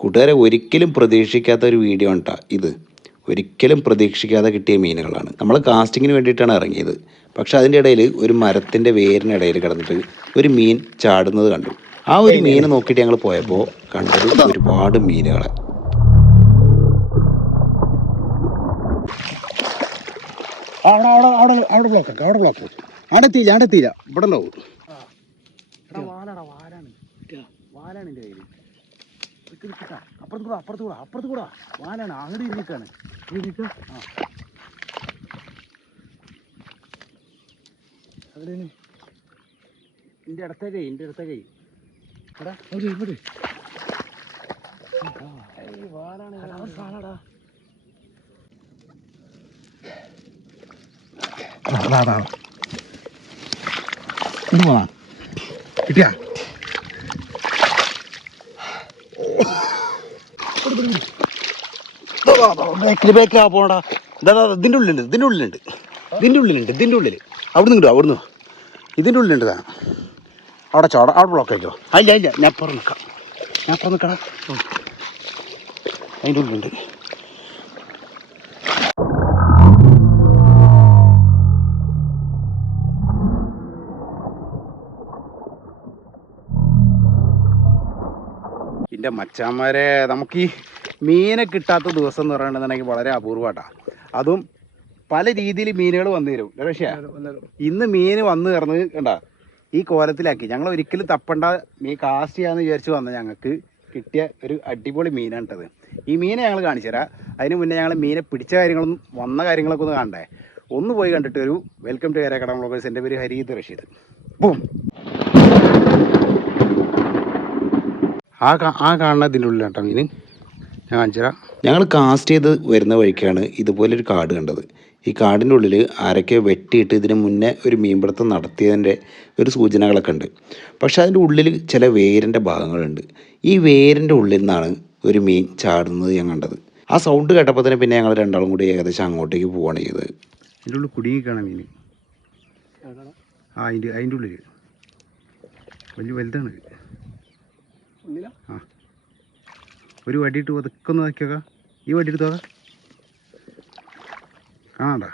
കൂട്ടുകാരെ ഒരിക്കലും പ്രതീക്ഷിക്കാത്ത ഒരു വീഡിയോ ആണ് ട്ടാ ഇത്. ഒരിക്കലും പ്രതീക്ഷിക്കാതെ കിട്ടിയ മീനുകളാണ്. നമ്മൾ കാസ്റ്റിങ്ങിന് വേണ്ടിയിട്ടാണ് ഇറങ്ങിയത്. പക്ഷെ അതിന്റെ ഇടയിൽ ഒരു മരത്തിന്റെ വേരിനിടയിൽ കിടന്നിട്ട് ഒരു മീൻ ചാടുന്നത് കണ്ടു. ആ ഒരു മീനെ നോക്കിയിട്ട് ഞങ്ങൾ പോയപ്പോൾ കണ്ടത് ഒരുപാട് മീനുകളെ. അവിടെ അവിടെ അവിടെ അവിടെ ബ്ലോക്ക് ആക്കാം അവിടെ ബ്ലോക്ക് അവിടെ എത്തിയില്ല അവിടെ എത്തിയില്ല ഇവിടെ ഉണ്ടാവും. വാലാണ്. എന്റെ കയ്യിൽ അപ്പുറത്ത് കൂടാ അപ്പുറത്ത് കൂടാ അപ്പുറത്ത് കൂടാ വാലാണ് അങ്ങോട്ട് ഇരിക്കാണ്. ആ. എവിടെയാണ് എന്റെ അടുത്ത കൈ എന്റെ അടുത്ത കൈ. എടാ. അവിടെ ഇവിടെ. വാലാണ് കിട്ടിയാ? ബേക്കിൽ ബേക്കിൽ ആ പോണടാ. ഇതാ ഇതാ, ഇതിന്റെ ഉള്ളിലുണ്ട് ഇതിന്റെ ഉള്ളിലുണ്ട്. ഇതിന്റെ ഉള്ളിലുണ്ട് ഇതിന്റെ ഉള്ളിൽ അവിടുന്ന് കിട്ടും അവിടുന്ന് ഇതിന്റെ ഉള്ളിലുണ്ട് താ അവിടെ ചോട അവിടെ ബ്ലോക്ക് ആയിക്കോ. അല്ല ഇല്ല ഞാൻ അപ്പുറം നിൽക്കാം. ഞാൻ അപ്പുറം നിൽക്കടാ. അതിന്റെ ഉള്ളിലുണ്ട്. എന്റെ മച്ചാന്മാരെ നമുക്ക് ഈ മീനെ കിട്ടാത്ത ദിവസം എന്ന് പറയുകയാണെന്നുണ്ടെങ്കിൽ വളരെ അപൂർവമായിട്ടാണ് അതും പല രീതിയിൽ മീനുകൾ വന്നു തരും. പക്ഷേ ഇന്ന് മീൻ വന്നു കയറുന്നത് കണ്ട ഈ കോലത്തിലാക്കി. ഞങ്ങൾ ഒരിക്കലും തപ്പണ്ട മീൻ കാസ്റ്റ് ചെയ്യാന്ന് വിചാരിച്ച് വന്ന ഞങ്ങൾക്ക് കിട്ടിയ ഒരു അടിപൊളി മീനാണ് ഈ മീനെ ഞങ്ങൾ കാണിച്ചു തരാം. അതിന് മുന്നേ ഞങ്ങൾ മീനെ പിടിച്ച കാര്യങ്ങളൊന്നും വന്ന കാര്യങ്ങളൊക്കെ ഒന്ന് കാണണ്ടേ? ഒന്ന് പോയി കണ്ടിട്ട് ഒരു വെൽക്കം ടു ഏറെ കടം ബ്ലോഗേഴ്സ് എന്റെ പേര് ഹരീത് റഷീദ്. ബൂം. ആ ആ കാണുന്നതിന്റെ ഉള്ളിലാണ് കേട്ടോ മീൻ. ഞാൻ കാണിച്ചു ഞങ്ങൾ കാസ്റ്റ് ചെയ്ത് വരുന്ന വഴിക്കാണ് ഇതുപോലൊരു കാട് കണ്ടത്. ഈ കാടിന്റെ ഉള്ളിൽ ആരൊക്കെ വെട്ടിയിട്ട് ഇതിന് മുന്നേ ഒരു മീൻപിടുത്തം നടത്തിയതിന്റെ ഒരു സൂചനകളൊക്കെ ഉണ്ട്. പക്ഷെ അതിന്റെ ഉള്ളിൽ ചില വേരിന്റെ ഭാഗങ്ങളുണ്ട്. ഈ വേരിന്റെ ഉള്ളിൽ നിന്നാണ് ഒരു മീൻ ചാടുന്നത് ഞാൻ കണ്ടത്. ആ സൗണ്ട് കേട്ടപ്പോൾ തന്നെ പിന്നെ ഞങ്ങൾ രണ്ടാളും കൂടി ഏകദേശം അങ്ങോട്ടേക്ക് പോവുകയാണ് ചെയ്തത്. അതിന്റെ ഉള്ളിൽ കുടുങ്ങിക്കാണ് മീൻ. ആ അതിന്റെ അതിന്റെ ഉള്ളിൽ വലിയ വലുതാണ്. ആ. ഒരു വടിയിട്ട് ഒതുക്കുന്ന നോക്കിയോക്കാം. ഈ വടി എടുത്തോ കാണാണ്ട?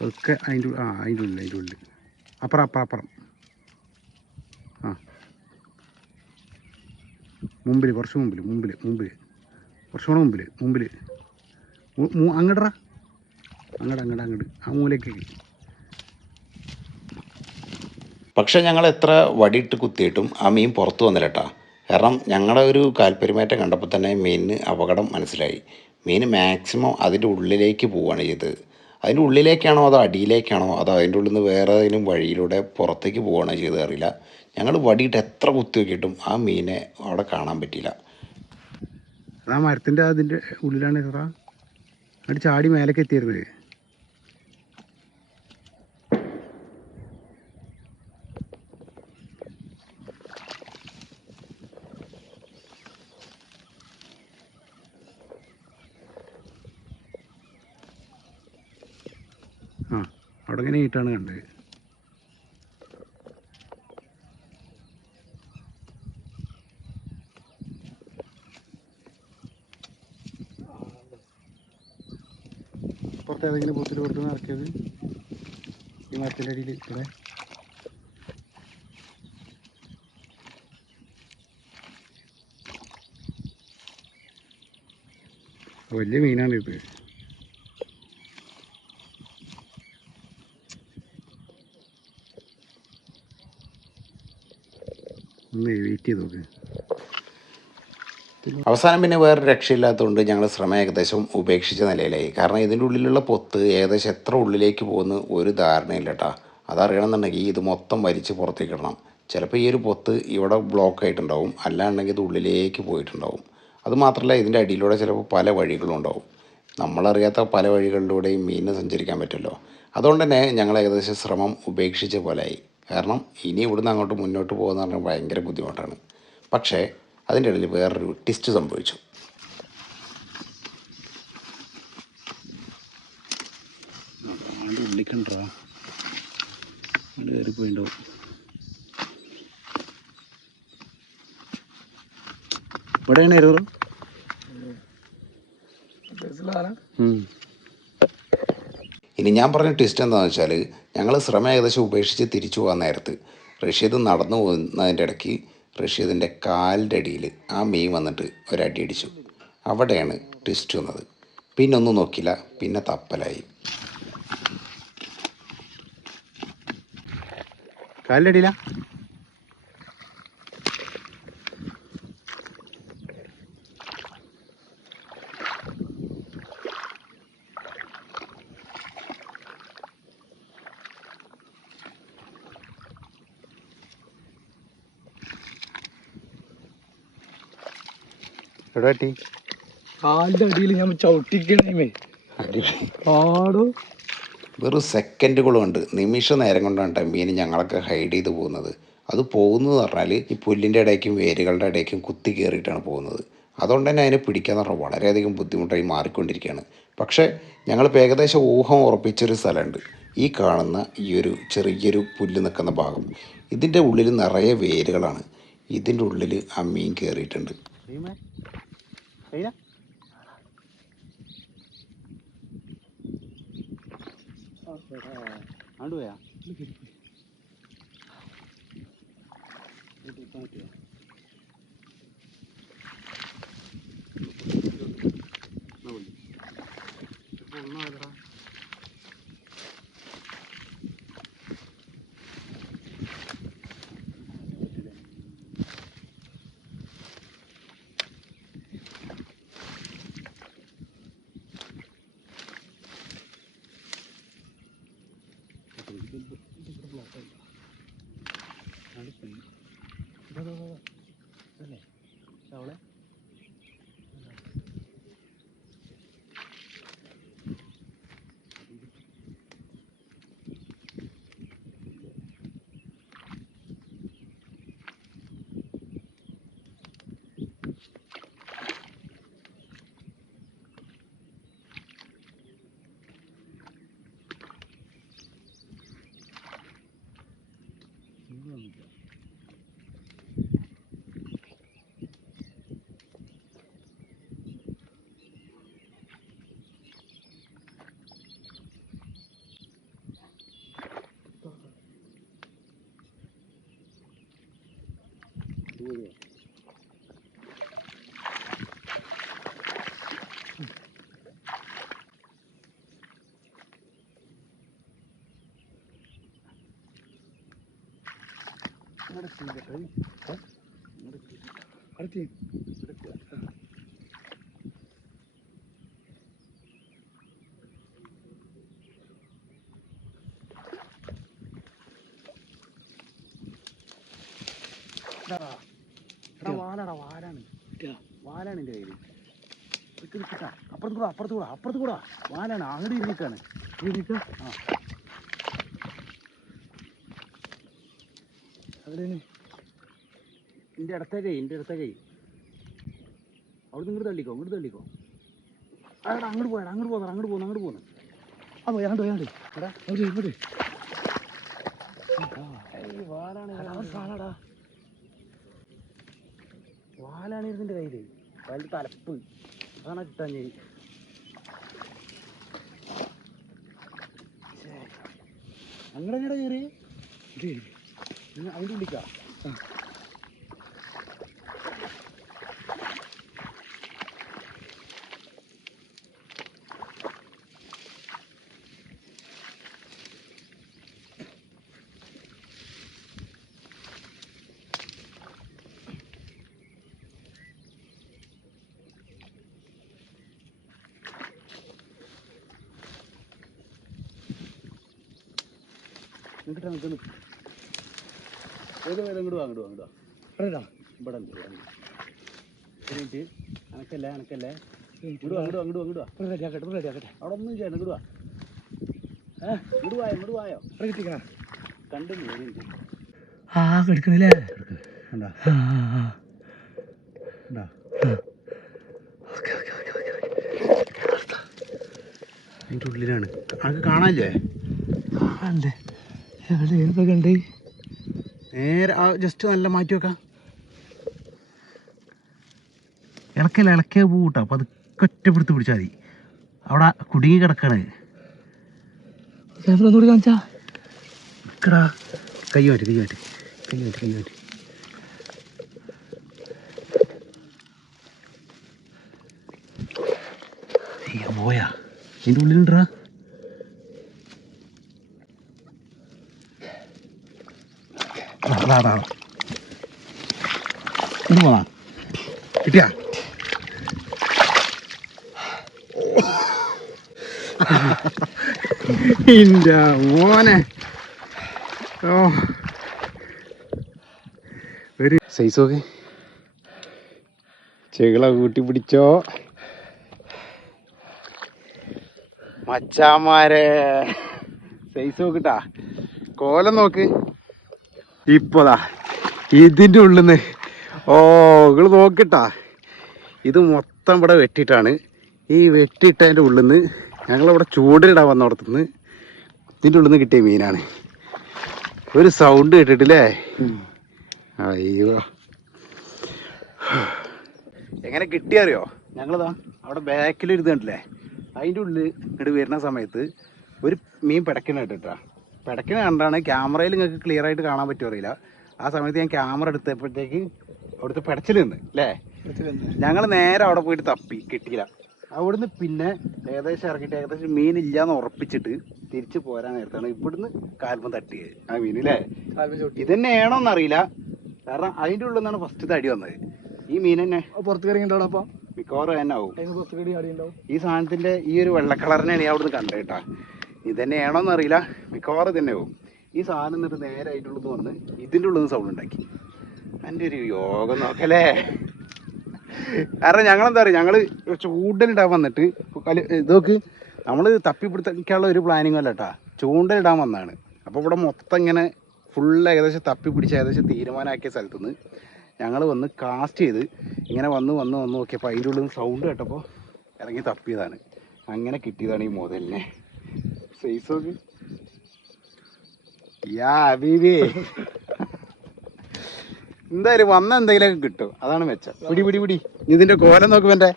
ഒക്കെ അതിന്റെ ആ അതിന്റെ ഉള്ളിൽ അതിന്റെ ഉള്ളിൽ. അപ്പുറം അപ്പുറം അപ്പുറം ആ മുമ്പിൽ കുറച്ച് മുമ്പിൽ മുമ്പിൽ മുമ്പിൽ കുറച്ചുകൂടെ മുമ്പിൽ മുമ്പിൽ അങ്ങടറ അങ്ങട്. അങ്ങട് അങ്ങട് ആ മൂലയ്ക്ക്. പക്ഷെ ഞങ്ങൾ എത്ര വടിയിട്ട് കുത്തിയിട്ടും ആ മീൻ പുറത്തു വന്നില്ല കേട്ടോ കാരണം ഞങ്ങളുടെ ഒരു കാൽപ്പെരുമാറ്റം കണ്ടപ്പോൾ തന്നെ മീനിന് അപകടം മനസ്സിലായി. മീൻ മാക്സിമം അതിന്റെ ഉള്ളിലേക്ക് പോവുകയാണ് ചെയ്തത്. അതിന്റെ ഉള്ളിലേക്കാണോ അതോ അടിയിലേക്കാണോ അതോ അതിന്റെ ഉള്ളിൽ നിന്ന് വേറെ ഏതെങ്കിലും വഴിയിലൂടെ പുറത്തേക്ക് പോവുകയാണോ ചെയ്തത് അറിയില്ല. ഞങ്ങൾ വടിയിട്ട് എത്ര കുത്തി നോക്കിയിട്ടും ആ മീനെ അവിടെ കാണാൻ പറ്റിയില്ല. ആ മരത്തിന്റെ അതിന്റെ ഉള്ളിലാണ് അത് ചാടി മേലേക്ക് എത്തിയിരുന്നത് ആ അവിടെ ഇങ്ങനെ ഈട്ടാണ് കണ്ടത്? പുറത്ത് ഏതെങ്കിലും പൂത്തിൽ കൊടുത്ത് നടക്കിയത് ഈ മരത്തിന്റെ അടിയിൽ ഇവിടെ വലിയ മീനാണ് ഇത് വെയിറ്റ് ചെയ്ത് അവസാനം പിന്നെ വേറെ രക്ഷയില്ലാത്തതുകൊണ്ട് ഞങ്ങൾ ശ്രമം ഏകദേശം ഉപേക്ഷിച്ച നിലയിലായി. കാരണം ഇതിന്റെ ഉള്ളിലുള്ള പൊത്ത് ഏകദേശം എത്ര ഉള്ളിലേക്ക് പോകുന്ന ഒരു ധാരണയില്ല കേട്ടോ അതറിയണമെന്നുണ്ടെങ്കിൽ ഇത് മൊത്തം വലിച്ച് പുറത്തേക്ക് ഇടണം ചിലപ്പോൾ ഈ ഒരു പൊത്ത് ഇവിടെ ബ്ലോക്ക് ആയിട്ടുണ്ടാവും. അല്ലാണ്ടെങ്കിൽ ഇത് ഉള്ളിലേക്ക് പോയിട്ടുണ്ടാവും. അതുമാത്രമല്ല ഇതിന്റെ അടിയിലൂടെ ചിലപ്പോൾ പല വഴികളും ഉണ്ടാവും. നമ്മളറിയാത്ത പല വഴികളിലൂടെയും മീനിന് സഞ്ചരിക്കാൻ പറ്റുമല്ലോ. അതുകൊണ്ട് തന്നെ ഞങ്ങൾ ഏകദേശം ശ്രമം ഉപേക്ഷിച്ച പോലെയായി. കാരണം ഇനി ഇവിടുന്ന് അങ്ങോട്ട് മുന്നോട്ട് പോകുന്ന പറഞ്ഞാൽ ഭയങ്കര ബുദ്ധിമുട്ടാണ്. പക്ഷേ അതിന്റെ ഇടയിൽ വേറൊരു ട്വിസ്റ്റ് സംഭവിച്ചു. ഉള്ളിക്കണ്ടാ ഇവിടെയാണ് ഇനി ഞാൻ പറഞ്ഞ ട്വിസ്റ്റ് എന്താണെന്ന് വെച്ചാൽ ഞങ്ങൾ ശ്രമം ഏകദേശം ഉപേക്ഷിച്ച് തിരിച്ചു പോകാൻ നേരത്ത് റഷീദ് നടന്നു പോകുന്നതിന്റെ ഇടയ്ക്ക് റഷീദിന്റെ കാലിന്റെ അടിയിൽ ആ മീൻ വന്നിട്ട് ഒരടി അടിച്ചു. അവിടെയാണ് ട്വിസ്റ്റ് വന്നത്. പിന്നെ ഒന്നും നോക്കില്ല പിന്നെ തപ്പലായി. കാലിന്റെ അടിയില എവിടെ പറ്റി കാലിന്റെ അടിയിൽ ഞാൻ ചവിട്ടിക്കണേ ആടോ. വെറും സെക്കൻഡുകൾ കൊണ്ട് നിമിഷ നേരം കൊണ്ടാണ് മീൻ ഞങ്ങളൊക്കെ ഹൈഡ് ചെയ്ത് പോകുന്നത്. അത് പോകുന്നത് പറഞ്ഞാൽ ഈ പുല്ലിന്റെ ഇടയ്ക്കും വേരുകളുടെ ഇടയ്ക്കും കുത്തി കയറിയിട്ടാണ് പോകുന്നത്. അതുകൊണ്ട് തന്നെ അതിനെ പിടിക്കാന്ന് പറഞ്ഞാൽ വളരെയധികം ബുദ്ധിമുട്ടായി മാറിക്കൊണ്ടിരിക്കുകയാണ്. പക്ഷേ ഞങ്ങൾ ഏകദേശം ഊഹം ഉറപ്പിച്ചൊരു സ്ഥലമുണ്ട്. ഈ കാണുന്ന ഈ ഒരു ചെറിയൊരു പുല്ല് നിൽക്കുന്ന ഭാഗം. ഇതിന്റെ ഉള്ളിൽ നിറയെ വേരുകളാണ്. ഇതിന്റെ ഉള്ളിൽ ആ മീൻ കയറിയിട്ടുണ്ട് 뭐예요? நடக்குது கை நடக்குது அடுத்து நடக்குது 자. വാലാണ് എന്റെ കയ്യിൽ നിൽക്ക് നിൽക്കട്ടാ അപ്പുറത്ത് കൂടാ അപ്പുറത്ത് കൂടാ അപ്പുറത്ത് കൂടാ. വാലാണ് അങ്ങോട്ട് ഇരുന്നിക്കാണ് ആ. അതിന് എന്റെ അടുത്ത കൈ എന്റെ അടുത്ത കൈ. അവിടെ ഇങ്ങോട്ട് തള്ളിക്കോ ഇങ്ങോട്ട് തള്ളിക്കോ. അവിടെ അങ്ങോട്ട് പോയാ അങ്ങോട്ട് പോകുന്നത് അങ്ങോട്ട് പോകുന്നു അങ്ങോട്ട് പോകുന്നു ആ അങ്ങോട്ട് പോയാണ്ട് എടാ അവിടെ ഇങ്ങോട്ട്. വാലാണ്. വാലാണ് ഇരുന്നിന്റെ കയ്യിൽ വലിയ തലപ്പ്. അതാണ് കിട്ടാൻ ഞാൻ അങ്ങനെ കയറി അതിന്റെ ഉള്ളിക്കാ. നിൽക്ക് നിൽക്ക്. ഏത് വേദം ഇങ്ങോട്ട് വാ അങ്ങോട്ട് വാ വാ. ഇവിടെ ഉണ്ട് മിനിറ്റ്. അനക്കല്ലേ അനക്കല്ലേ? ഇങ്ങോട്ട് വാ അങ്ങോട്ട് വാ അങ്ങോട്ട് വാ റെഡി ആക്കട്ടെ റെഡി ആക്കട്ടെ. അവിടെ ഒന്നും ചെയ്യണം ഇങ്ങോട്ട് വാ. ഇങ്ങോട്ട് വായോ ഇങ്ങോട്ട് വായോ? കിട്ടിക്കണ? കണ്ട്? ആ കിടക്കണില്ലേ അതിന്റെ ഉള്ളിലാണ്. അനക്ക് കാണാനില്ലേ? ആ ഉണ്ട് ഏതൊക്കെ ഉണ്ട്. നേരെ ആ ജസ്റ്റ് നല്ല മാറ്റി വെക്കാം. ഇളക്കല്ല ഇളക്കിയ കൂട്ടാ അപ്പോൾ അത് ഒറ്റപ്പെടുത്ത് പിടിച്ചാൽ മതി. അവിടെ കുടുങ്ങി കിടക്കാണ്. ക്യാമറ ഒന്നുകൂടി കാണിച്ചാ? കൈ മാറ്റി കൈ മാറ്റി. കൈ മാറ്റി കൈ മാറ്റി. പോയാ. ഇതിന്റെ ഉള്ളിലുണ്ടാ? അതാ അതാ ഇത് പോവാ കിട്ടിയാ? ഇന്റെ മോനെ. ഓ. ഒരു സൈസ് നോക്ക്. ചെകിള കൂട്ടി പിടിച്ചോ. മച്ചാമാരെ. സൈസ് നോക്കിട്ടാ കോലം നോക്ക്. ഇപ്പതാ. ഇതിന്റെ ഉള്ളിൽ നിന്ന് ഓ നിങ്ങൾ നോക്കിട്ടാ. ഇത് മൊത്തം ഇവിടെ വെട്ടിയിട്ടാണ്. ഈ വെട്ടിയിട്ടതിന്റെ ഉള്ളിൽ നിന്ന് ഞങ്ങളിവിടെ ചൂടിലിടാൻ വന്നോടത്തുനിന്ന് ഇതിന്റെ ഉള്ളിൽ നിന്ന് കിട്ടിയ മീനാണ്. ഒരു സൗണ്ട് കേട്ടിട്ടില്ലേ? അയ്യോ. എങ്ങനെ കിട്ടിയറിയോ? ഞങ്ങളിതാ അവിടെ ഇത് കണ്ടില്ലേ? അതിന്റെ ഉള്ളിൽ ഇങ്ങോട്ട് വരുന്ന സമയത്ത് ഒരു മീൻ പിടക്കണ കേട്ടിട്ടാ. പിടക്കിന കണ്ടാണ് ക്യാമറയിൽ നിങ്ങൾക്ക് ക്ലിയർ ആയിട്ട് കാണാൻ പറ്റുമോ അറിയില്ല. ആ സമയത്ത് ഞാൻ ക്യാമറ എടുത്തപ്പോഴത്തേക്ക് അവിടുത്തെ പിടച്ചിൽ നിന്ന് അല്ലേ ഞങ്ങൾ നേരെ അവിടെ പോയിട്ട് തപ്പി കിട്ടിയില്ല. അവിടുന്ന് പിന്നെ ഏകദേശം ഇറങ്ങിയിട്ട് ഏകദേശം മീൻ ഇല്ലാന്ന് ഉറപ്പിച്ചിട്ട് തിരിച്ചു പോരാൻ നേരത്താണ് ഇവിടുന്ന് കാൽപ്പം തട്ടിയത്. ആ മീൻ അല്ലേ ഇത് തന്നെയാണോന്ന് അറിയില്ല. കാരണം അതിന്റെ ഉള്ളിൽ നിന്നാണ് ഫസ്റ്റ് തടി വന്നത്. ഈ മീൻ തന്നെ. പുറത്ത് അപ്പൊ? മിക്കവാറും തന്നെ ആവും ഈ സാധനത്തിന്റെ ഈ ഒരു വെള്ള കളറിനെയാണ് ഞാൻ അവിടുന്ന് കണ്ടത് കേട്ടാ. ഇത് തന്നെയാണോന്ന് അറിയില്ല മിക്കവാറും തന്നെ പോകും ഈ സാധനം എന്നിട്ട് നേരെ അതിന്റെ ഉള്ളിൽ നിന്ന് വന്ന് ഇതിന്റെ ഉള്ളിൽ നിന്ന് സൗണ്ട് ഉണ്ടാക്കി. എന്റെ ഒരു യോഗം നോക്കല്ലേ? കാരണം ഞങ്ങളെന്താ പറയുക ഞങ്ങൾ ചൂണ്ടലിടാൻ വന്നിട്ട് കല്- ഇത് നോക്ക്. നമ്മൾ തപ്പിപ്പിടിക്കാനുള്ള ഒരു പ്ലാനിങ് അല്ല കേട്ടാ ചൂണ്ടലിടാൻ വന്നതാണ് അപ്പോൾ ഇവിടെ മൊത്തം ഇങ്ങനെ ഫുൾ ഏകദേശം തപ്പി പിടിച്ച് ഏകദേശം തീരുമാനമാക്കിയ സ്ഥലത്തു നിന്ന് ഞങ്ങൾ വന്ന് കാസ്റ്റ് ചെയ്ത് ഇങ്ങനെ വന്ന് വന്ന് വന്ന് നോക്കിയപ്പോൾ അതിന്റെ ഉള്ളിൽ സൗണ്ട് കേട്ടപ്പോൾ ഇറങ്ങി തപ്പിയതാണ്. അങ്ങനെ കിട്ടിയതാണ് ഈ മുതലിനെ സൈസ് നോക്ക് യാ ബീബി എന്തായാലും വന്ന എന്തെങ്കിലുമൊക്കെ കിട്ടും. അതാണ് മെച്ചം. പിടി പിടി പിടി. ഇതിന്റെ കോലം നോക്കുമ്പോ എന്റെ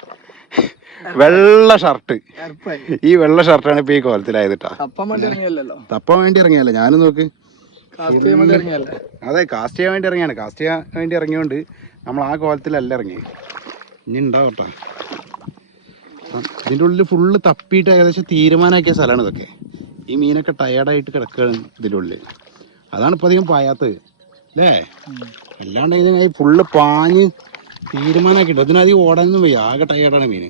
വെള്ള ഷർട്ട് ഈ വെള്ള ഷർട്ടാണ് ഇപ്പൊ ഈ കോലത്തിലായത് തപ്പാൻ വേണ്ടി ഇറങ്ങിയല്ലോ തപ്പാൻ വേണ്ടി ഇറങ്ങിയല്ലേ? ഞാനും നോക്ക്. അതെ കാസ്റ്റ് ചെയ്യാൻ വേണ്ടി ഇറങ്ങിയാണ്. കാസ്റ്റ് ചെയ്യാൻ വേണ്ടി ഇറങ്ങിയോണ്ട് നമ്മൾ ആ കോലത്തിലല്ല ഇറങ്ങി. ഇനി ഉണ്ടാവട്ടെ ആ, ഇതിന്റെ ഉള്ളിൽ ഫുള്ള് തപ്പിയിട്ട് ഏകദേശം തീരുമാനമാക്കിയ സ്ഥലമാണ് ഇതൊക്കെ. ഈ മീനൊക്കെ ടയേർഡായിട്ട് കിടക്കുകയാണ് ഇതിലുള്ളിൽ. അതാണ് ഇപ്പൊ അധികം പായാത്തത്. അല്ലേ അല്ലാണ്ട് ഇതിനായി ഫുള്ള് പാഞ്ഞ് തീരുമാനമാക്കിയിട്ട് അതിനധികം ഓടാനൊന്നും വയ്യ. ആകെ ടയേർഡാണ് മീൻ.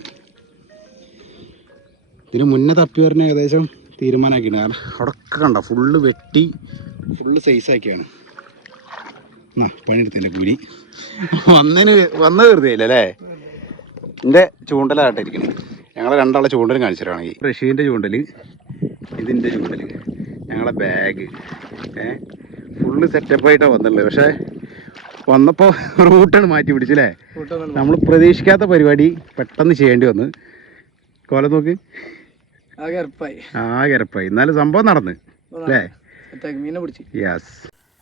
ഇതിന് മുന്നേ തപ്പി പറഞ്ഞ ഏകദേശം തീരുമാനമാക്കിയിട്ടുണ്ട്. കാരണം അവിടെ ഒക്കെ കണ്ട ഫുള്ള് വെട്ടി ഫുള്ള് സൈസാക്കിയാണ് എന്നാ പണിയെടുത്തതിന്റെ കൂലി വന്നതിന് വന്ന വെറുതെ ഇല്ല അല്ലേ എന്റെ ചൂണ്ടലാട്ടെ ഇരിക്കണേ ഞങ്ങളെ രണ്ടാളെ ചൂണ്ടലും കാണിച്ചിട്ടാണെങ്കിൽ റഷീന്റെ ചൂണ്ടൽ ഇതിന്റെ ചൂണ്ടൽ ഞങ്ങളെ ബാഗ് ഏ? ഫുള്ള് സെറ്റപ്പായിട്ടാണ് വന്നുള്ളത് പക്ഷേ വന്നപ്പോൾ റൂട്ടാണ് മാറ്റി പിടിച്ചല്ലേ? നമ്മൾ പ്രതീക്ഷിക്കാത്ത പരിപാടി പെട്ടെന്ന് ചെയ്യേണ്ടി വന്ന്. കോല നോക്ക്. ആ കിരപ്പായി എന്നാലും സംഭവം നടന്ന്. അല്ലേ? യെസ്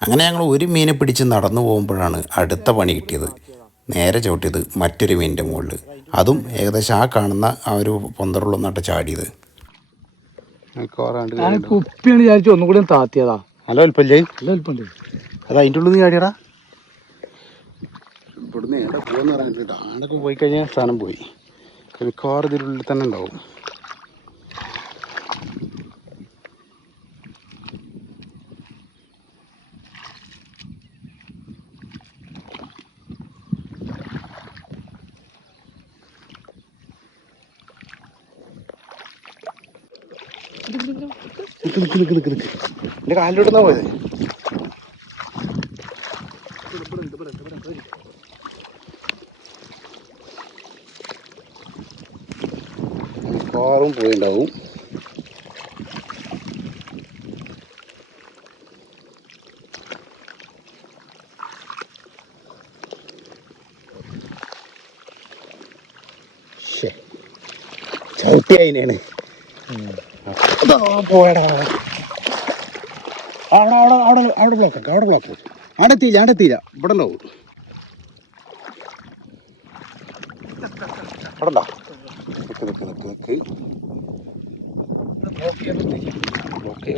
അങ്ങനെ ഞങ്ങൾ ഒരു മീനെ പിടിച്ച് നടന്നു പോകുമ്പോഴാണ് അടുത്ത പണി കിട്ടിയത്. നേരെ ചവിട്ടിയത് മറ്റൊരു മീനിന്റെ മുകളിൽ അതും ഏകദേശം ആ കാണുന്ന ആ ഒരു പൊന്തറുള്ളൊന്നായിട്ട് ചാടിയത്. ഞാൻ കുപ്പിയാണ് വിചാരിച്ചു ഒന്നും കൂടി താത്തിയതാ. നല്ല വലുപ്പല്ലേ? നല്ല വലിപ്പുണ്ട് അത് അതിന്റെ ഉള്ളിൽ നീ കാടിയടാ ഇവിടുന്ന് എവിടെ പോകുന്ന ആടൊക്കെ പോയി കഴിഞ്ഞാൽ സാധനം പോയി. മിക്കവാറും ഇതിനുള്ളിൽ തന്നെ ഉണ്ടാവും. നിൽക്ക് നിൽക്ക് നിൽക്ക് നിൽക്ക് പോയത് മിക്കവാറും പോയിണ്ടാവും. ചവിട്ടിയായിനാണ് അവിടെ അവിടെ അവിടെ അവിടെ ബ്ലോക്ക് അവിടെ ബ്ലോക്ക് അവിടെ എത്തിയില്ല അവിടെ എത്തിയില്ല ഇവിടെ ഉണ്ടാവും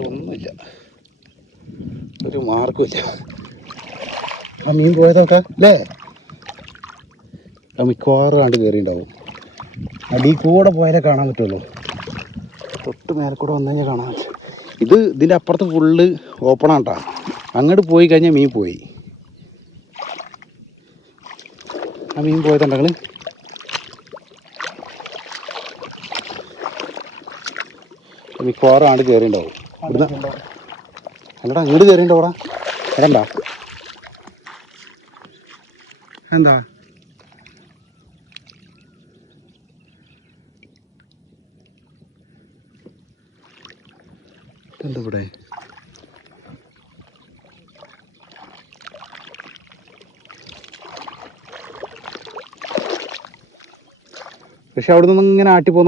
ഒന്നുമില്ല. ഒരു മാർക്കുമില്ല ആ മീൻ പോയതൊക്കെ അല്ലേ? ആ മിക്കവാറും കണ്ട് ഉണ്ടാവും അടി കൂടെ പോയാലേ കാണാൻ പറ്റുള്ളൂ. തൊട്ട് മേലെ കൂടെ വന്നു കഴിഞ്ഞാൽ കാണാൻ ഇത് ഇതിന്റെ അപ്പുറത്ത് ഫുള്ള് ഓപ്പണാണ് കേട്ടോ അങ്ങോട്ട് പോയി കഴിഞ്ഞാൽ മീൻ പോയി. ആ മീൻ പോയതുണ്ടെങ്കിൽ മിക്കവാറും ആണ്ട് കയറി ഉണ്ടാവും ഇവിടുന്ന് അല്ലടാ അങ്ങോട്ട് കയറി ഉണ്ടാവടാ വരണ്ട? എന്താ? എന്താ ഇവിടെ? പക്ഷെ അവിടെ നിന്ന് ഇങ്ങനെ ആട്ടി പോ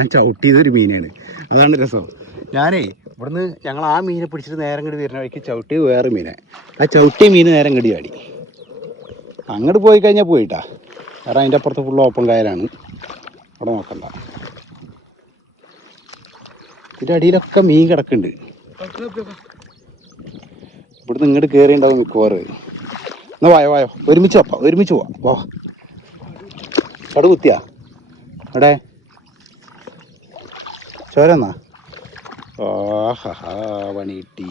ഞാൻ ചവിട്ടിയതൊരു മീനാണ്. അതാണ് രസം. ഞാനേ ഇവിടുന്ന് ഞങ്ങൾ ആ മീനെ പിടിച്ചിട്ട് നേരം കടി വരുന്ന വഴിക്ക് ചവിട്ടി വേറെ മീനെ. ആ ചവിട്ടിയ മീൻ നേരം കടി ചാടി. അങ്ങോട്ട് പോയി കഴിഞ്ഞാൽ പോയിട്ടാ. കാരണം അതിന്റെ അപ്പുറത്ത് ഫുള്ള് ഓപ്പൺ കയറാണ് അവിടെ നോക്കണ്ട. ഇതിന്റെ അടിയിലൊക്കെ മീൻ കിടക്കുന്നുണ്ട് ഇവിടുന്ന് ഇങ്ങോട്ട് കയറി ഉണ്ടാവും മിക്കവാറ്. എന്നാ വായോ വായോ. ഒരുമിച്ച് വപ്പ ഒരുമിച്ച് പോവാ. വാ. കടുകുത്തിയാ. കുത്തിയാ എവിടെ ചോരന്നാ? ആഹാ പണി കിട്ടി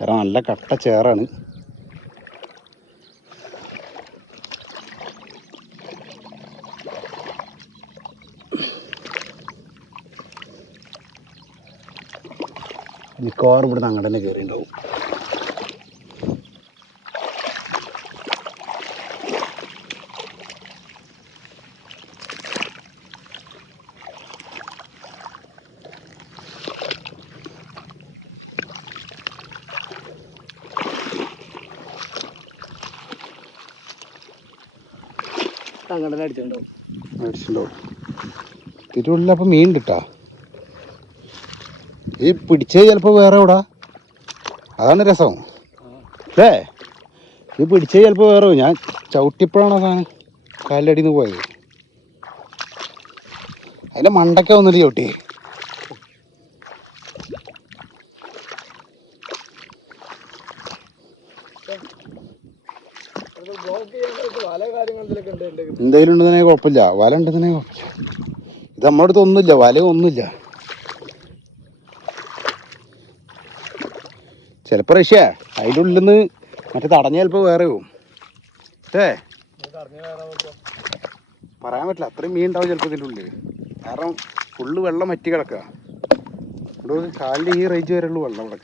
കാരണം നല്ല കട്ട ചേറാണ്. മിക്കവാറും ഇവിടുന്ന് അങ്ങോട്ട് തന്നെ കയറിയിട്ടുണ്ടാവും തിരുവള്ളിൽ അപ്പം മീൻ കിട്ടാ ഈ പിടിച്ചത് വേറെ എവിടാ? അതാണ് രസം. അല്ലേ ഈ പിടിച്ചത് ചിലപ്പോൾ വേറെ ഞാൻ ചവിട്ടിയപ്പോഴാണ് സാധനം നിന്ന് പോയത്. അതിന്റെ മണ്ടക്ക വന്നിട്ട് ചവിട്ടി പല കാര്യങ്ങളിലൊക്കെ ഉണ്ട് എന്റെ എന്തെങ്കിലും ഉണ്ടെന്നേ കുഴപ്പമില്ല. വല ഉണ്ടെന്നേ കുഴപ്പമില്ല. ഇത് നമ്മുടെ അടുത്ത് ഒന്നുമില്ല. വല ഒന്നുമില്ല. ചിലപ്പോൾ റഷ്യ. അതിന്റെ ഉള്ളിൽ നിന്ന് മറ്റേ തടഞ്ഞ ചിലപ്പോൾ വേറെ പോവും ഏ പറയാൻ പറ്റില്ല. അത്രയും മീൻ ഉണ്ടാവും ചിലപ്പോൾ ഇതിന്റെ ഉള്ളിൽ കാരണം ഫുള്ള് വെള്ളം മറ്റി കിടക്കുക. ഇവിടെ കാലിന്റെ ഈ റേഞ്ച് വരെയുള്ളൂ വെള്ളം ഇവിടെ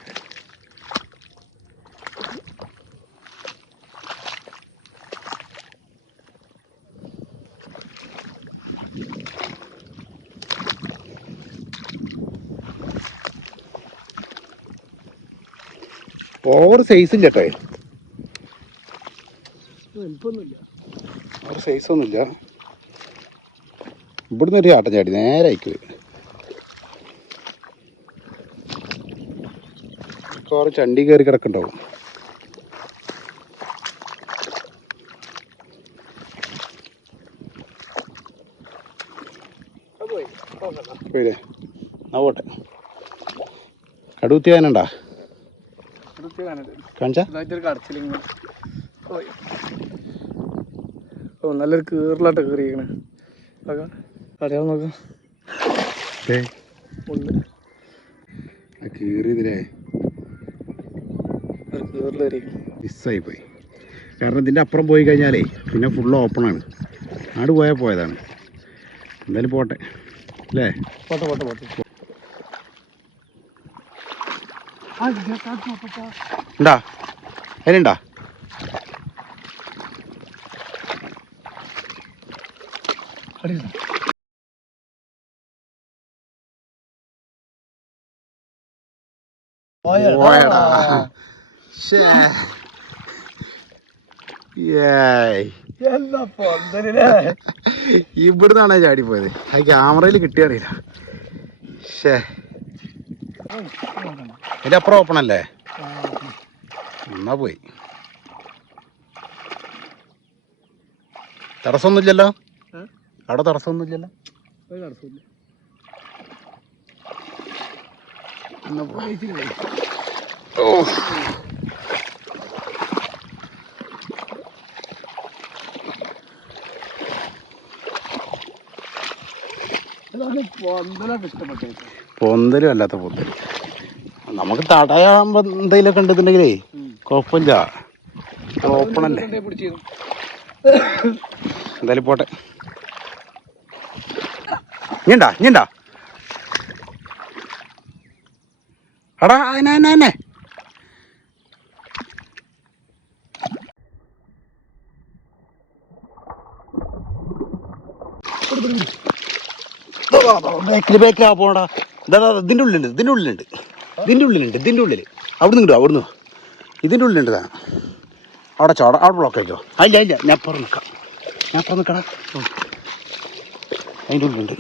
ഓവർ സൈസ് കേട്ടോ. ഓവർ സൈസ് ഒന്നുമില്ല ഇവിടുന്ന് ഒരു ആട്ടം ചാടി നേരെ അയക്കു മിക്കവാറും ചണ്ടി കയറി കിടക്കുന്നുണ്ടാവും. നോക്കണ്ട പോയില്ലേ? എന്നാ പോട്ടെ. കാണരുത് കാണിച്ചാ? ഓ നല്ലൊരു കീറിലാട്ട കീറിയാണ് അറിയാൻ നോക്കാം. കീറിയതിലേ മിസ്സായി പോയി കാരണം ഇതിന്റെ അപ്പുറം പോയി കഴിഞ്ഞാലേ പിന്നെ ഫുള്ള് ഓപ്പണാണ് ആട് പോയാൽ പോയതാണ്. എന്തായാലും പോട്ടെ. അല്ലേ? പോട്ടെ പോട്ടെ പോട്ടെ. ഉണ്ടാ പോയടാ. ഏയ്. ഇവിടുന്നാണ് ചാടിപ്പോയത് ആ ക്യാമറയിൽ കിട്ടിയറിയില്ല. ഷേ ഇതിന്റെ അപ്പുറം ഓപ്പൺ അല്ലേ? എന്നാ പോയി. തടസ്സമൊന്നുമില്ലല്ലോ? അവിടെ തടസ്സമൊന്നുമില്ലല്ലോ? എന്നാ പോയി. പൊന്തലും അല്ലാത്ത പൊന്തൽ നമുക്ക് തടയാകുമ്പോ എന്തെങ്കിലുമൊക്കെ ഉണ്ടെന്നുണ്ടെങ്കിലേ കുഴപ്പമില്ല. ഓപ്പൺ അല്ലേ എന്തായാലും പോട്ടെ. ഞണ്ടാ ഞണ്ടാ എടാ അതിനെ തന്നെ തന്നെ ബേക്കിൽ ബേക്കിലാ പോണടാ. ഇതാ ഇതാ, ഇതിന്റെ ഉള്ളിലുണ്ട് ഇതിന്റെ ഉള്ളിലുണ്ട്. ഇതിന്റെ ഉള്ളിലുണ്ട് ഇതിന്റെ ഉള്ളിൽ അവിടുന്ന് കിട്ടും അവിടുന്ന് ഇതിന്റെ ഉള്ളിലുണ്ട് താ അവിടെ ചോട അവിടെ ബ്ലോക്ക് ആയിക്കോ. അല്ല ഇല്ല ഞാൻ അപ്പുറം നിൽക്കാം ഞാൻ അപ്പുറം നിൽക്കടാ. അതിന്റെ ഉള്ളിലുണ്ട്.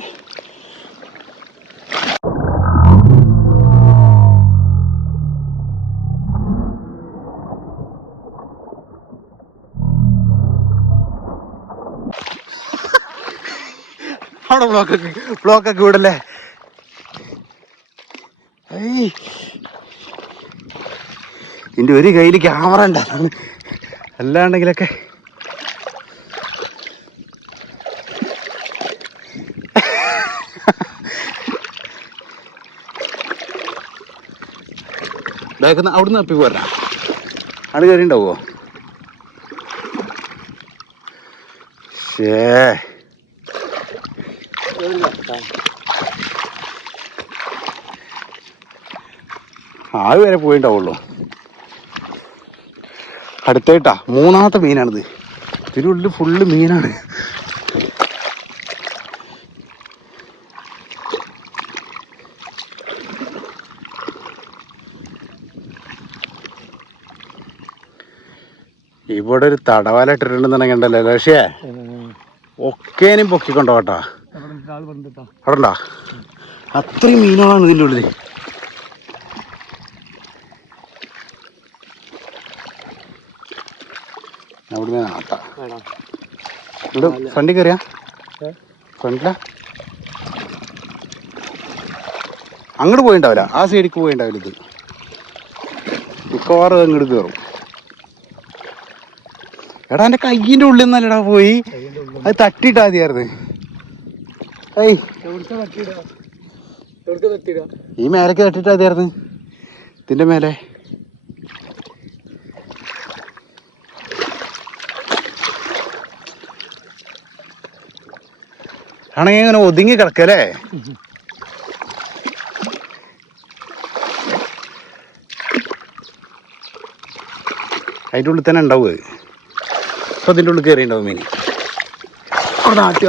അവിടെ ബ്ലോക്കൊക്കെ ബ്ലോക്കൊക്കെ വിടല്ലേ എന്റെ ഒരു കയ്യിൽ ക്യാമറ ഉണ്ടായിരുന്നു അല്ലാണ്ടെങ്കിലൊക്കെ. ബാക്കുന്ന അവിടുന്ന് തപ്പി പോരാ. അവിടെ കയറി ഉണ്ടാവുമോ ആൾ വരെ പോയിണ്ടാവുള്ളൂ. അടുത്തായിട്ടാ മൂന്നാമത്തെ മീനാണിത്. ഇതിനുള്ളിൽ ഫുള്ള് മീനാണ്. ഇവിടെ ഒരു തടവാല ഇട്ടിട്ടുണ്ടെന്നുണ്ടെങ്കിൽ ഉണ്ടല്ലോ ലക്ഷ്യ ഒക്കേനും പൊക്കിക്കൊണ്ടോ കേട്ടാ ആൾ വന്നിട്ടാ. അവിടെ ഉണ്ടാ അത്രയും മീനുകളാണ് ഇതിന്റെ ഉള്ളിൽ ഇവിടെ ഫ്രണ്ടിൽ കയറിയാ? ഫ്രണ്ടിലാ? അങ്ങോട്ട് പോയിണ്ടാവില്ല. ആ സൈഡിക്ക് പോയിണ്ടാവില്ല ഇത്. മിക്കവാറും അങ്ങോട്ട് കയറും എടാ എന്റെ കയ്യിന്റെ ഉള്ളിൽ നിന്നല്ലടാ പോയി. അത് തട്ടിയിട്ടാ മതിയായിരുന്നു. ഏയ്. ഈ മേലേക്ക് തട്ടിട്ടാ മതിയായിരുന്നു. ഇതിന്റെ മേലെ. ആണെങ്കിൽ ഇങ്ങനെ ഒതുങ്ങി കിടക്കല്ലേ? അതിന്റെ ഉള്ളിൽ തന്നെ ഉണ്ടാവുക. അത് അതിന്റെ ഉള്ളിൽ കയറി ഉണ്ടാവും മീൻ. അവിടെ നാട്ടി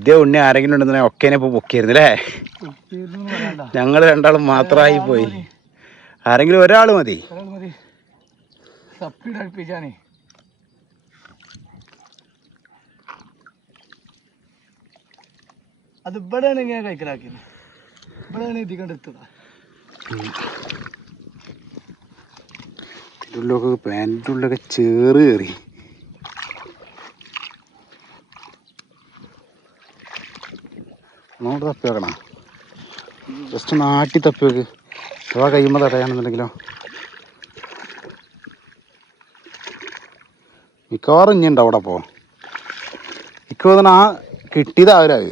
സിദ്ധ്യ ഉണ്ണി ആരെങ്കിലും ഉണ്ടെന്ന് ഒക്കേനെ ഇപ്പൊ പൊക്കിയായിരുന്നു അല്ലേ? ഞങ്ങൾ രണ്ടാളും മാത്രമായി പോയി. ആരെങ്കിലും ഒരാൾ മതി. അത് ഇവിടെയാണ് ഇതിന്റെ ഉള്ളിലൊക്കെ പാന്റിന്റെ ഉള്ളിലൊക്കെ ചേറ് കയറി. ഒന്നുകൂടെ തപ്പി വെക്കണം ജസ്റ്റ് നാട്ടി തപ്പി വെക്ക് അഥവാ കഴിയുമ്പോൾ തടയാണെന്നുണ്ടെങ്കിലോ. മിക്കവാറും ഇനി ഉണ്ട് അവിടെ പോ. മിക്കവാറും ആ കിട്ടിയതാവില്ല അത്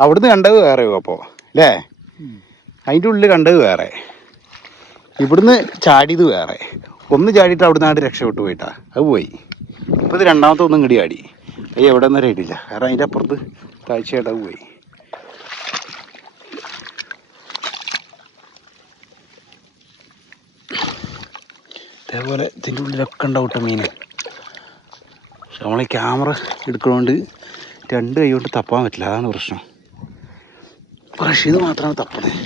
അവിടുന്ന് കണ്ടത് വേറെ അപ്പോൾ അല്ലേ അതിന്റെ ഉള്ളിൽ കണ്ടത് വേറെ. ഇവിടുന്ന് ചാടിയത് വേറെ. ഒന്ന് ചാടിയിട്ട് അവിടുന്ന് ആട് രക്ഷപ്പെട്ടു പോയിട്ടാ. അത് പോയി. ഇപ്പോൾ ഇത് രണ്ടാമത്തെ ഒന്നും കിടി ചാടി. അത് എവിടെ നിന്ന് റേറ്റില്ല കാരണം അതിന്റെ അപ്പുറത്ത് താഴ്ച ഇടവ് പോയി. അതേപോലെ ഇതിന്റെ ഉള്ളിലൊക്കെ ഉണ്ടാവും കേട്ടോ മീൻ. പക്ഷെ നമ്മൾ ക്യാമറ എടുക്കണോണ്ട് രണ്ട് കൈ കൊണ്ട് തപ്പാൻ പറ്റില്ല. അതാണ് പ്രശ്നം. പക്ഷേ ഇത് മാത്രമാണ് തപ്പണേ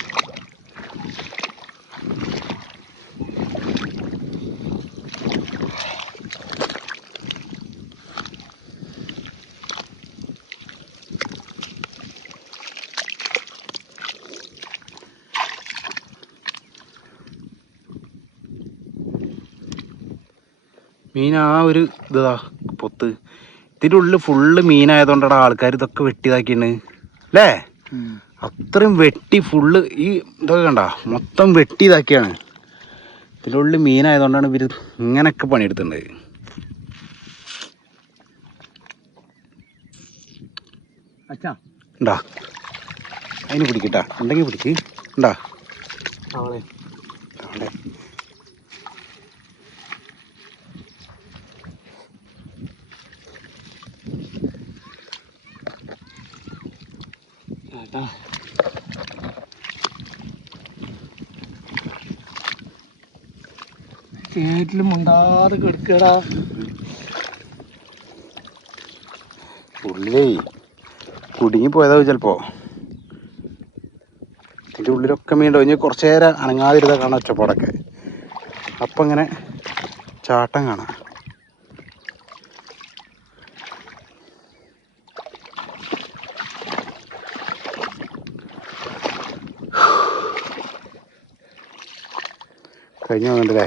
മീൻ ആ ഒരു ഇതാ പൊത്ത്. ഇതിന്റെ ഉള്ളിൽ ഫുള്ള് മീനായതുകൊണ്ടാണ് ആൾക്കാർ ഇതൊക്കെ വെട്ടിയതാക്കിയാണ്. അല്ലേ അത്രയും വെട്ടി ഫുള്ള് ഈ ഇതൊക്കെ കണ്ട മൊത്തം വെട്ടി ഇതാക്കിയാണ് ഇതിന്റെ ഉള്ളിൽ മീനായതുകൊണ്ടാണ് ഇവർ ഇങ്ങനെയൊക്കെ പണിയെടുത്തിട്ടുണ്ട് ഉണ്ടാ അതിന് പിടിക്കട്ടാ ഉണ്ടെങ്കിൽ പിടിക്ക്. ഉണ്ടാ അവളെ. അവിടെ ചേട്ടാ ചേറ്റിലും മുണ്ടാതെ കിടക്കടാ. ഉള്ളിലേ കുടുങ്ങി പോയതാവും ചിലപ്പോ. ഇതിന്റെ ഉള്ളിലൊക്കെ മീണ്ടോ ഇനി കുറച്ച് നേരം അനങ്ങാതിരുതാ കാണാം ഒറ്റപ്പാടൊക്കെ അപ്പം ഇങ്ങനെ ചാട്ടം കാണാം. കഴിഞ്ഞു വന്നിട്ടല്ലേ?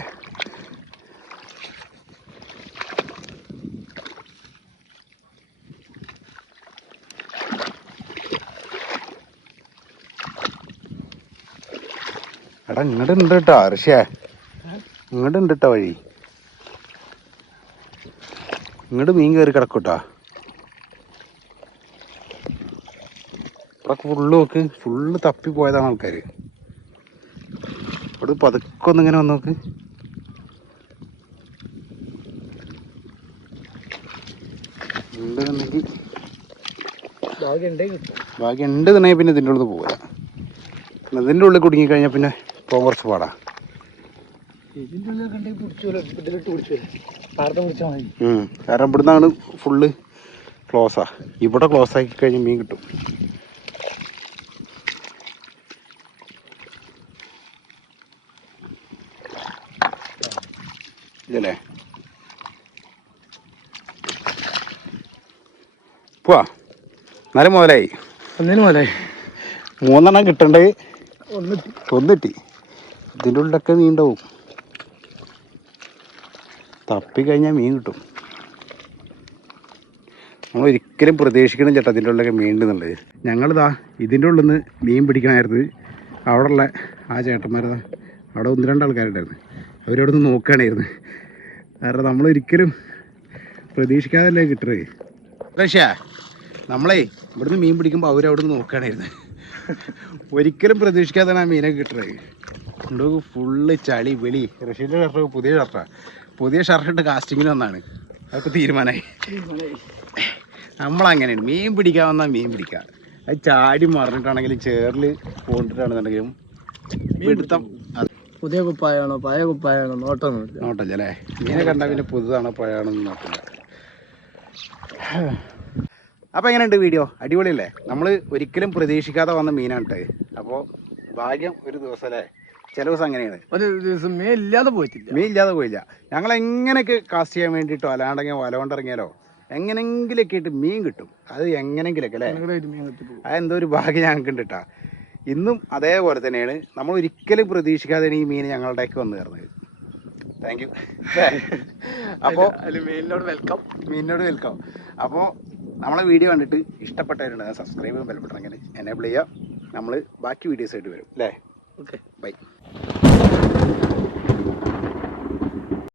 എടാ ഇങ്ങോട്ട് ഉണ്ട് കേട്ടോ ഋഷിയെ ഇങ്ങോട്ട് ഉണ്ട് കേട്ടോ വഴി. ഇങ്ങോട്ട് മീൻ കയറി കിടക്കൂട്ടാ. ഇവിടെ ഫുള്ള് നോക്ക്. ഫുള്ള് തപ്പി പോയതാണ് ആൾക്കാർ ഇവിടെ പതുക്കെ ഒന്ന് ഇങ്ങനെ വന്ന് നോക്ക്. ഉണ്ടെന്നുണ്ടെങ്കിൽ ഭാഗ്യം ഉണ്ട് പിന്നെ ഇതിന്റെ ഉള്ളിൽ പോകില്ല ഇതിന്റെ ഉള്ളിൽ കുടുങ്ങിക്കഴിഞ്ഞാൽ പിന്നെ പോകാൻ കുറച്ച് പാടാ. കാരണം ഇവിടുന്നാണ് ഫുള്ള് ക്ലോസാ ഇവിടെ ക്ലോസ് ആക്കി കഴിഞ്ഞാൽ മീൻ കിട്ടും. ഇതല്ലേ? പോവാ. എന്നാലും മുതലായി. ഒന്നിനു പോലെ മൂന്നെണ്ണം കിട്ടണ്ടേ. ഒന്ന് ഒന്നിട്ടി. ഇതിന്റെ ഉണ്ടാവും തപ്പി കഴിഞ്ഞാൽ മീൻ കിട്ടും. നമ്മൾ ഒരിക്കലും പ്രതീക്ഷിക്കണം ചേട്ടാ ഇതിന്റെ ഉള്ളിലൊക്കെ മീൻ ഉണ്ടെന്നുള്ളത് ഞങ്ങളിതാ ഇതിന്റെ ഉള്ളിൽ നിന്ന് മീൻ പിടിക്കണമായിരുന്നു അവിടെ ഉള്ള ആ ചേട്ടന്മാരതാ അവിടെ ഒന്ന് രണ്ട് ആൾക്കാരുണ്ടായിരുന്നു. അവരവിടെ നിന്ന് നോക്കുകയാണായിരുന്നു. കാരണം നമ്മൾ ഒരിക്കലും പ്രതീക്ഷിക്കാതല്ലേ കിട്ടുന്നത് പക്ഷേ നമ്മളേ ഇവിടുന്ന് മീൻ പിടിക്കുമ്പോൾ അവരവിടെ നിന്ന് നോക്കുകയാണായിരുന്നു. ഒരിക്കലും പ്രതീക്ഷിക്കാതെയാണ് ആ മീനൊക്കെ കിട്ടുന്നത് ഉണ്ടോ ഫുള്ള് ചളി വെളി. റഷ്യന്റെ ഷർട്ട് പുതിയ ഷർട്ടാണ് പുതിയ ഷർട്ട് കാസ്റ്റിങ്ങിന് വന്നാണ്. അതൊക്കെ തീരുമാനമായി നമ്മളങ്ങനെയാണ്. മീൻ പിടിക്കാൻ വന്നാൽ മീൻ പിടിക്കുക അത് ചാടി മറിഞ്ഞിട്ടാണെങ്കിലും ചേറിൽ പോണ്ടിട്ടാണെന്നുണ്ടെങ്കിലും പിടുത്തം പുതിയ കുപ്പായാണോ പഴയ കുപ്പായാണോ നോട്ടൊന്നും നോട്ടല്ലേ അല്ലേ മീനെ കണ്ടാൽ പിന്നെ പുതുതാണോ പഴയാണോ നോക്കില്ല അപ്പോൾ എങ്ങനെയുണ്ട് വീഡിയോ? അടിപൊളിയല്ലേ? നമ്മൾ ഒരിക്കലും പ്രതീക്ഷിക്കാതെ വന്ന മീനാണ് കേട്ടോ അപ്പോൾ ഭാഗ്യം ഒരു ദിവസം അല്ലേ ചില ദിവസം അങ്ങനെയാണ്. ഒരു ദിവസം മേ ഇല്ലാതെ പോയിട്ടില്ല. മീൻ ഇല്ലാതെ പോയില്ല. ഞങ്ങൾ എങ്ങനെയൊക്കെ കാസ്റ്റ് ചെയ്യാൻ വേണ്ടിയിട്ടോ അല്ലാണ്ടെങ്കിൽ വല കൊണ്ടിറങ്ങിയാലോ എങ്ങനെങ്കിലൊക്കെ ആയിട്ട് മീൻ കിട്ടും. അത് എങ്ങനെങ്കിലൊക്കെ അല്ലേ? ഞങ്ങളുടെ മീൻ അതെന്തോ ഒരു ഭാഗ്യം ഞങ്ങൾക്ക് ഉണ്ട് കേട്ടാ ഇന്നും അതേപോലെ തന്നെയാണ്. നമ്മൾ ഒരിക്കലും പ്രതീക്ഷിക്കാതെയാണ് ഈ മീൻ ഞങ്ങളുടെയൊക്കെ വന്നു കയറുന്നത്. താങ്ക് യു അപ്പോൾ അതിൽ മീനിനോട് വെൽക്കം മീനിനോട് വെൽക്കം അപ്പോൾ നമ്മളെ വീഡിയോ കണ്ടിട്ട് ഇഷ്ടപ്പെട്ടവരുണ്ട് സബ്സ്ക്രൈബ് ബെൽബട്ടൺ അങ്ങനെ എനേബിൾ ചെയ്യുക നമ്മൾ ബാക്കി വീഡിയോസ് ആയിട്ട് വരും. അല്ലേ OK，拜。